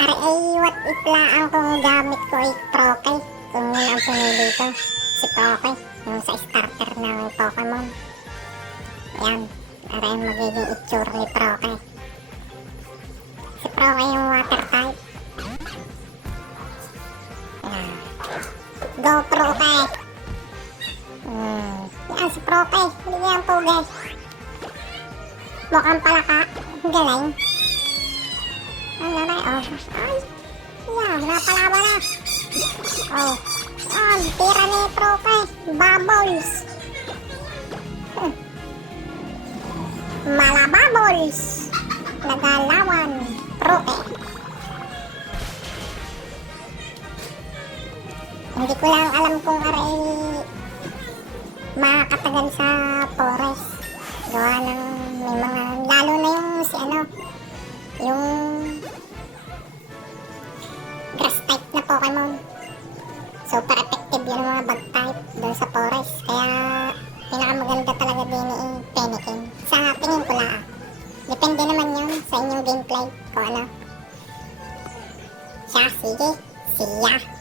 Ari ay what if lang kung gamit ko ay Proke. Kung yun ang pinili ko. Si Proke. Yung sa starter ng Pokemon. Yan. Ari ang magiging itsura ni Proke. Si Proke yung water type. Yan. Go Proke! Yan si Proke. Hindi yan po guys. Mukhang palaka. Galing. Ano na oh. Ay. Yeah, napalaban na. Oh. Tira ni Proke. Bubbles. Malabubbles. Nagalawan. Proke. Hindi ko lang alam kung aray makakatagal sa forest. Gawa ng may mga, lalo na yung si ano, yung grass type na Pokemon. Super effective yung mga bug type doon sa forest. Kaya pinakamaganda talaga din yung Fennekin. Sa tingin ko lang. Depende naman yun sa inyong gameplay kung ano. Siya, sige. Siya.